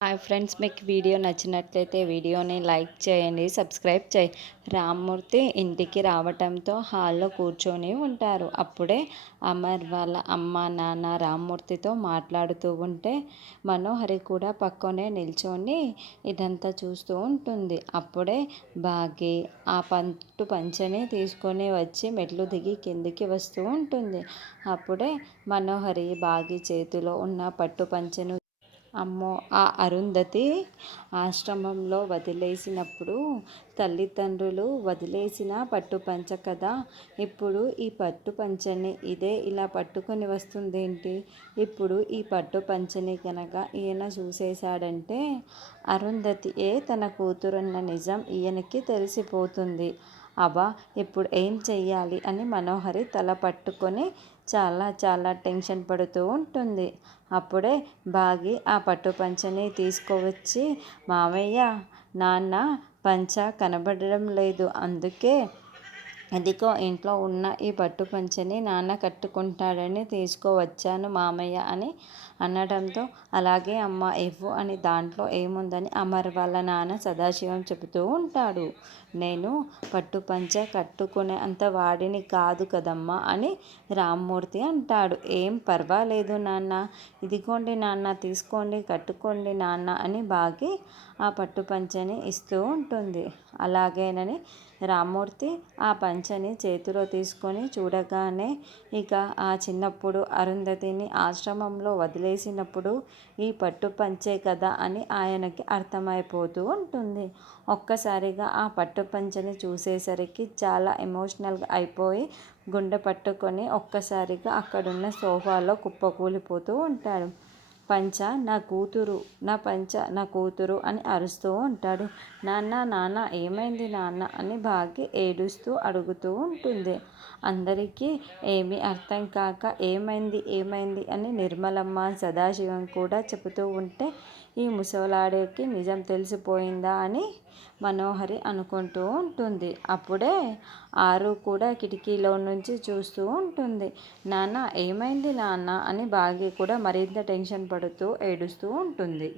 Hi friends, మీకు video నచ్చినట్లయితే వీడియోని లైక్ చేయండి, సబ్స్క్రైబ్ చేయి. రామ్మూర్తి ఇంటికి రావటంతో హాల్లో కూర్చొని ఉంటారు. అప్పుడే అమర్ వాళ్ళ అమ్మ నాన్న రామ్మూర్తితో మాట్లాడుతూ ఉంటే మనోహరి కూడా పక్కనే నిల్చొని ఇదంతా చూస్తూ ఉంటుంది. అప్పుడే బాగి ఆ పట్టు పంచని తీసుకొని వచ్చి మెట్లు దిగి కిందికి వస్తూ ఉంటుంది. అప్పుడే మనోహరి బాగి చేతిలో ఉన్న పట్టు పంచను, అమ్మో, ఆ అరుంధతి ఆశ్రమంలో వదిలేసినప్పుడు తల్లిదండ్రులు వదిలేసిన పట్టుపంచ కదా, ఇప్పుడు ఈ పట్టు పంచని ఇదే ఇలా పట్టుకొని వస్తుందేంటి? ఇప్పుడు ఈ పట్టు పంచని కనుక ఈయన చూసేశాడంటే అరుంధతియే తన కూతురున్న నిజం ఈయనకి తెలిసిపోతుంది. అబ్బా, ఇప్పుడు ఏం చెయ్యాలి అని మనోహరి తల పట్టుకొని చాలా చాలా టెన్షన్ పడుతూ ఉంటుంది. అప్పుడే బాగి ఆ పట్టు పంచని తీసుకువచ్చి, మామయ్య, నాన్న పంచ కనబడడం లేదు, అందుకే ఇదిగో ఇంట్లో ఉన్న ఈ పట్టు పంచని నాన్న కట్టుకుంటాడని తీసుకువచ్చాను మామయ్య అని అనడంతో, అలాగే అమ్మ ఇవ్వు అని దాంట్లో ఏముందని అమర్ వాళ్ళ నాన్న సదాశివం చెబుతూ ఉంటాడు. నేను పట్టుపంచ కట్టుకునే అంత వాడిని కాదు కదమ్మా అని రామ్మూర్తి అంటాడు. ఏం పర్వాలేదు నాన్న, ఇదిగోండి నాన్న, తీసుకోండి, కట్టుకోండి నాన్న అని బాగి ఆ పట్టుపంచని ఇస్తూ ఉంటుంది. అలాగేనని రామ్మూర్తి ఆ పంచని చేతిలో తీసుకొని చూడగానే ఇక ఆ చిన్నప్పుడు అరుంధతిని ఆశ్రమంలో వదిలేసినప్పుడు ఈ పట్టు పంచే కదా అని ఆయనకి అర్థమైపోతూ ఉంటుంది. ఒక్కసారిగా ఆ పట్టు పంచని చూసేసరికి చాలా ఎమోషనల్గా అయిపోయి గుండె పట్టుకొని ఒక్కసారిగా అక్కడున్న సోఫాలో కుప్పకూలిపోతూ ఉంటాడు. పంచ నా కూతురు, నా పంచ నా కూతురు అని అరుస్తూ ఉంటాడు. నాన్న, నాన్న, ఏమైంది నాన్న అని బాగి ఏడుస్తూ అడుగుతూ ఉంటుంది. అందరికీ ఏమీ అర్థం కాక ఏమైంది ఏమైంది అని నిర్మలమ్మ, సదాశివం కూడా చెబుతూ ఉంటే ఈ ముసలాడికి నిజం తెలిసిపోయిందా అని మనోహరి అనుకుంటూ ఉంటుంది. అప్పుడే ఆరు కూడా కిటికీలో నుంచి చూస్తూ ఉంటుంది. నాన్న, ఏమైంది నాన్న అని బాగి కూడా మరింత టెన్షన్ పడుతూ ఏడుస్తూ ఉంటుంది.